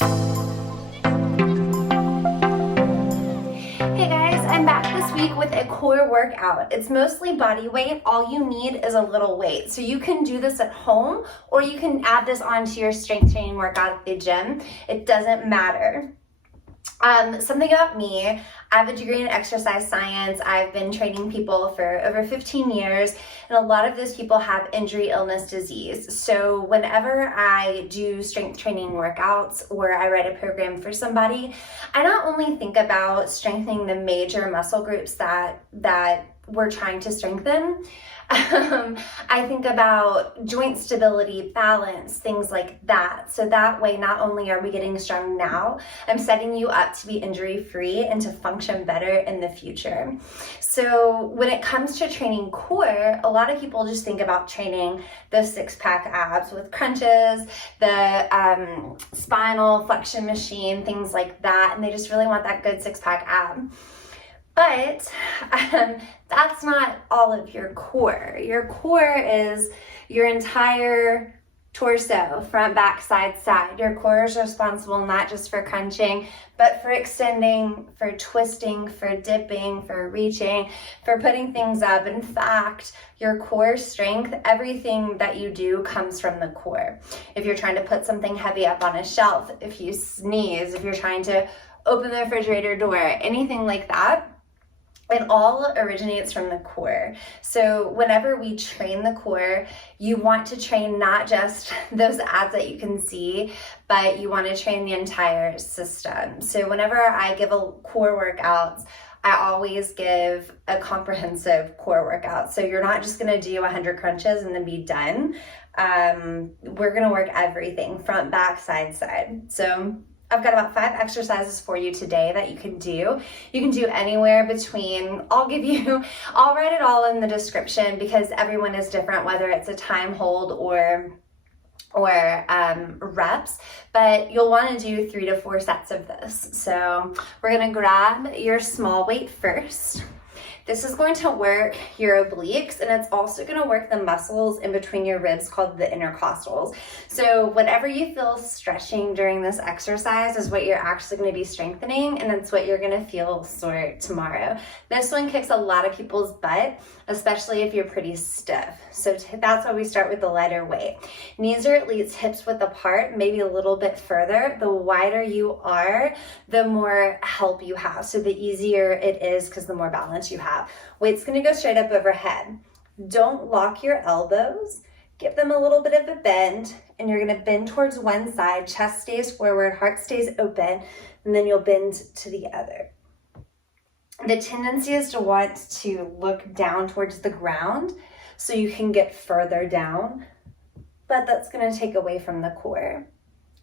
Hey guys, I'm back this week with a core workout. It's mostly body weight. All you need is a little weight. So you can do this at home or you can add this onto your strength training workout at the gym. It doesn't matter. Something about me, I have a degree in exercise science. I've been training people for over 15 years, and a lot of those people have injury, illness, disease. So whenever I do strength training workouts or I write a program for somebody, I not only think about strengthening the major muscle groups that we're trying to strengthen, I think about joint stability, balance, things like that. So that way, not only are we getting strong now, I'm setting you up to be injury-free and to function better in the future. So when it comes to training core, a lot of people just think about training the six-pack abs with crunches, the spinal flexion machine, things like that, and they just really want that good six-pack ab. But that's not all of your core. Your core is your entire torso, front, back, side, side. Your core is responsible not just for crunching, but for extending, for twisting, for dipping, for reaching, for putting things up. In fact, your core strength, everything that you do comes from the core. If you're trying to put something heavy up on a shelf, if you sneeze, if you're trying to open the refrigerator door, anything like that, it all originates from the core. So whenever we train the core, you want to train not just those abs that you can see, but you want to train the entire system. So whenever I give a core workout, I always give a comprehensive core workout. So you're not just going to do 100 crunches and then be done. We're going to work everything, front, back, side, side. So I've got about 5 exercises for you today that you can do. You can do anywhere between, I'll write it all in the description because everyone is different, whether it's a time hold or reps, but you'll want to do 3 to 4 sets of this. So we're going to grab your small weight first. This is going to work your obliques, and it's also going to work the muscles in between your ribs called the intercostals. So whatever you feel stretching during this exercise is what you're actually going to be strengthening, and it's what you're going to feel sore tomorrow. This one kicks a lot of people's butt, especially if you're pretty stiff. So that's why we start with the lighter weight. Knees or at least hips width apart, maybe a little bit further. The wider you are, the more help you have. So the easier it is because the more balance you have. Weight's going to go straight up overhead. Don't lock your elbows. Give them a little bit of a bend, and you're going to bend towards one side. Chest stays forward, heart stays open, and then you'll bend to the other. The tendency is to want to look down towards the ground so you can get further down, but that's going to take away from the core.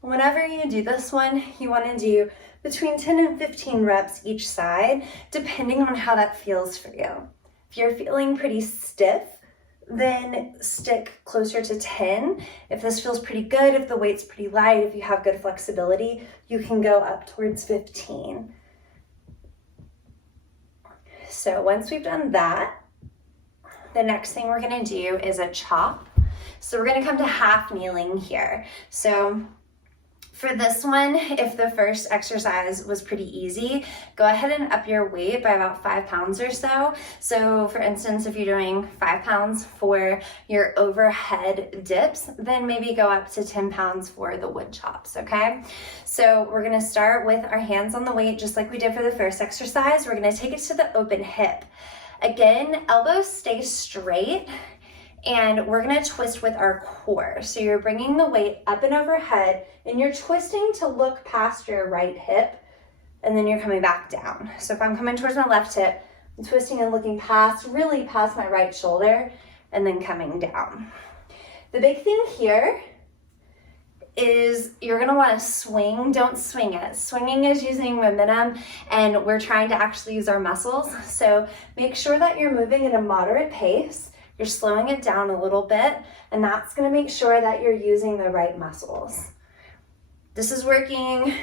Whenever you do this one, you want to do between 10 and 15 reps each side, depending on how that feels for you. If you're feeling pretty stiff, then stick closer to 10. If this feels pretty good, if the weight's pretty light, if you have good flexibility, you can go up towards 15. So once we've done that, the next thing we're going to do is a chop. So we're going to come to half kneeling here. So for this one, if the first exercise was pretty easy, go ahead and up your weight by about 5 pounds or so. So for instance, if you're doing 5 pounds for your overhead dips, then maybe go up to 10 pounds for the wood chops, okay? So we're gonna start with our hands on the weight, just like we did for the first exercise. We're gonna take it to the open hip. Again, elbows stay straight, and we're gonna twist with our core. So you're bringing the weight up and overhead, and you're twisting to look past your right hip, and then you're coming back down. So if I'm coming towards my left hip, I'm twisting and looking really past my right shoulder, and then coming down. The big thing here is you're gonna wanna swing, don't swing it. Swinging is using momentum, and we're trying to actually use our muscles. So make sure that you're moving at a moderate pace. You're slowing it down a little bit, and that's going to make sure that you're using the right muscles. This is working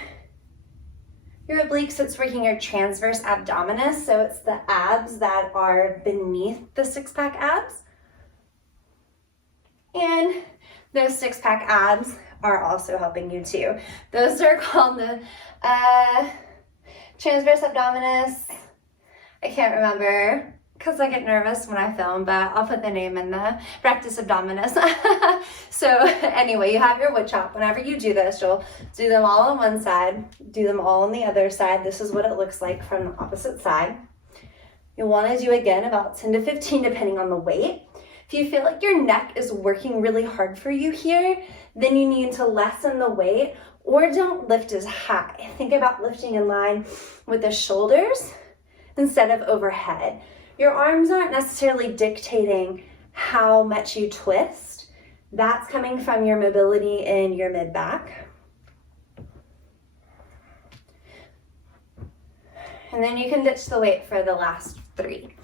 your obliques, it's working your transverse abdominis, so it's the abs that are beneath the six-pack abs. And Those six-pack abs are also helping you too. Those are called the transverse abdominis. I can't remember because I get nervous when I film, but I'll put the name in the rectus abdominis. So anyway, you have your wood chop. Whenever you do this, you'll do them all on one side, do them all on the other side. This is what it looks like from the opposite side. You'll want to do again about 10 to 15 depending on the weight. If you feel like your neck is working really hard for you here, then you need to lessen the weight or don't lift as high. Think about lifting in line with the shoulders instead of overhead. Your arms aren't necessarily dictating how much you twist. That's coming from your mobility in your mid-back. And then you can ditch the weight for the last 3.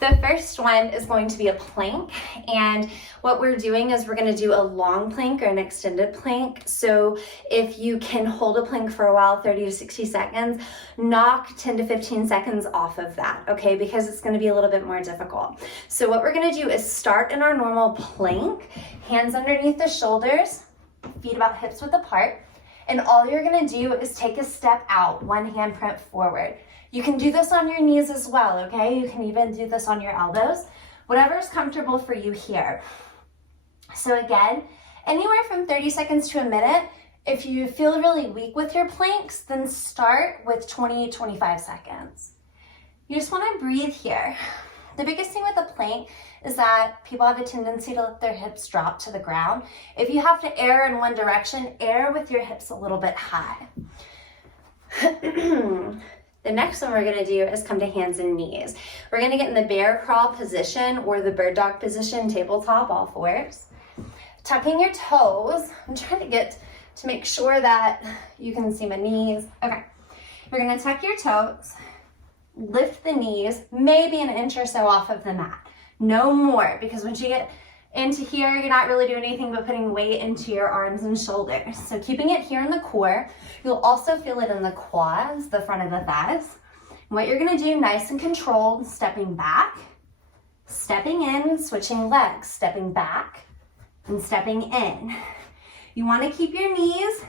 The first one is going to be a plank, and what we're doing is we're going to do a long plank or an extended plank. So if you can hold a plank for a while, 30 to 60 seconds, knock 10 to 15 seconds off of that, okay, because it's going to be a little bit more difficult. So what we're going to do is start in our normal plank, hands underneath the shoulders, feet about hips width apart, and all you're going to do is take a step out, one handprint forward. You can do this on your knees as well, okay? You can even do this on your elbows, whatever is comfortable for you here. So again, anywhere from 30 seconds to a minute. If you feel really weak with your planks, then start with 20, 25 seconds. You just wanna breathe here. The biggest thing with a plank is that people have a tendency to let their hips drop to the ground. If you have to err in one direction, err with your hips a little bit high. The next one we're gonna do is come to hands and knees. We're gonna get in the bear crawl position or the bird dog position, tabletop, all fours. Tucking your toes. I'm trying to make sure that you can see my knees. Okay, you're gonna tuck your toes, lift the knees, maybe an inch or so off of the mat. No more, because once you get into here, you're not really doing anything but putting weight into your arms and shoulders. So keeping it here in the core. You'll also feel it in the quads, the front of the thighs. And what you're gonna do, nice and controlled, stepping back, stepping in, switching legs, stepping back, and stepping in. You wanna keep your knees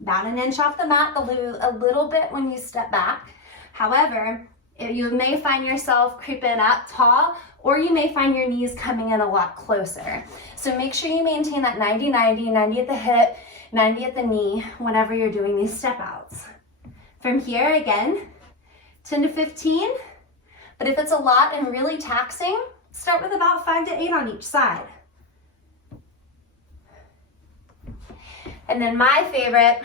about an inch off the mat, a little bit when you step back. However, you may find yourself creeping up tall, or you may find your knees coming in a lot closer. So make sure you maintain that 90-90, 90 at the hip, 90 at the knee, whenever you're doing these step outs. From here, again, 10 to 15, but if it's a lot and really taxing, start with about 5 to 8 on each side. And then my favorite,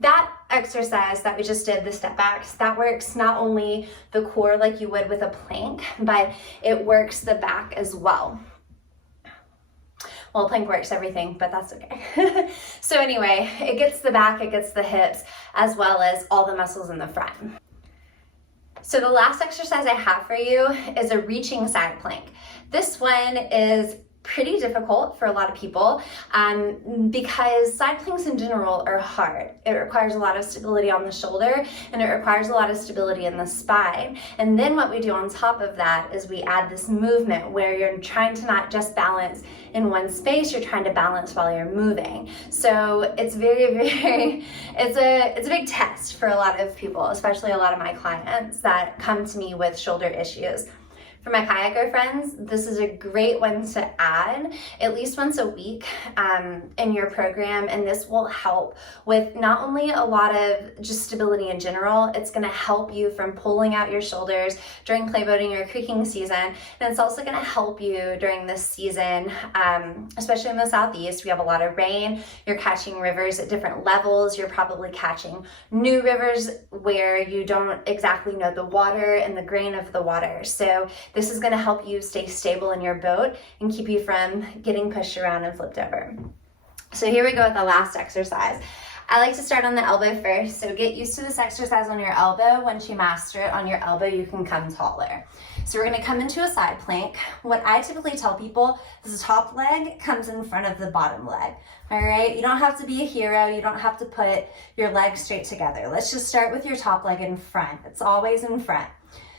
that exercise that we just did, the step backs, that works not only the core like you would with a plank, but it works the back as well. Well, plank works everything, but that's okay. So anyway, it gets the back, it gets the hips, as well as all the muscles in the front. So the last exercise I have for you is a reaching side plank. This one is pretty difficult for a lot of people because side planks in general are hard. It requires a lot of stability on the shoulder and it requires a lot of stability in the spine. And then what we do on top of that is we add this movement where you're trying to not just balance in one space, you're trying to balance while you're moving. So it's it's a big test for a lot of people, especially a lot of my clients that come to me with shoulder issues. For my kayaker friends, this is a great one to add at least once a week in your program, and this will help with not only a lot of just stability in general, it's going to help you from pulling out your shoulders during play boating or creeking season, and it's also going to help you during this season, especially in the southeast. We have a lot of rain, you're catching rivers at different levels, you're probably catching new rivers where you don't exactly know the water and the grain of the water. So this is going to help you stay stable in your boat and keep you from getting pushed around and flipped over. So here we go with the last exercise. I like to start on the elbow first, so get used to this exercise on your elbow. Once you master it on your elbow, you can come taller. So we're going to come into a side plank. What I typically tell people is the top leg comes in front of the bottom leg. All right, you don't have to be a hero. You don't have to put your legs straight together. Let's just start with your top leg in front. It's always in front.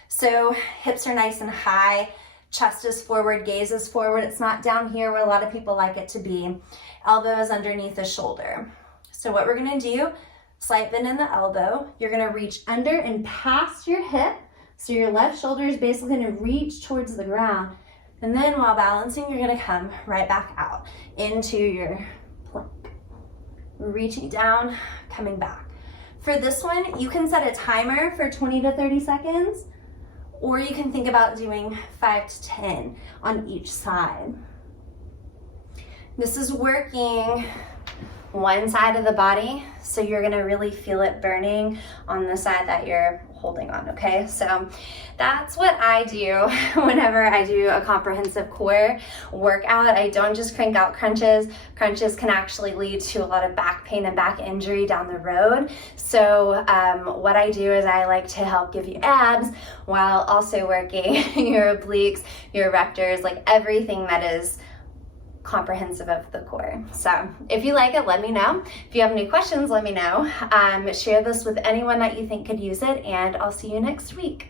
So hips are nice and high, Chest is forward, gaze is forward. It's not down here where a lot of people like it to be. Elbow is underneath the shoulder. So what we're gonna do, slight bend in the elbow. You're gonna reach under and past your hip. So your left shoulder is basically gonna reach towards the ground. And then while balancing, you're gonna come right back out into your plank. Reaching down, coming back. For this one, you can set a timer for 20 to 30 seconds, or you can think about doing 5 to 10 on each side. This is working one side of the body, so you're gonna really feel it burning on the side that you're holding on, okay? So that's what I do whenever I do a comprehensive core workout. I don't just crank out crunches. Crunches can actually lead to a lot of back pain and back injury down the road. So what I do is I like to help give you abs while also working your obliques, your rectors, like everything that is comprehensive of the core. So if you like it, let me know. If you have any questions, let me know. Share this with anyone that you think could use it, and I'll see you next week.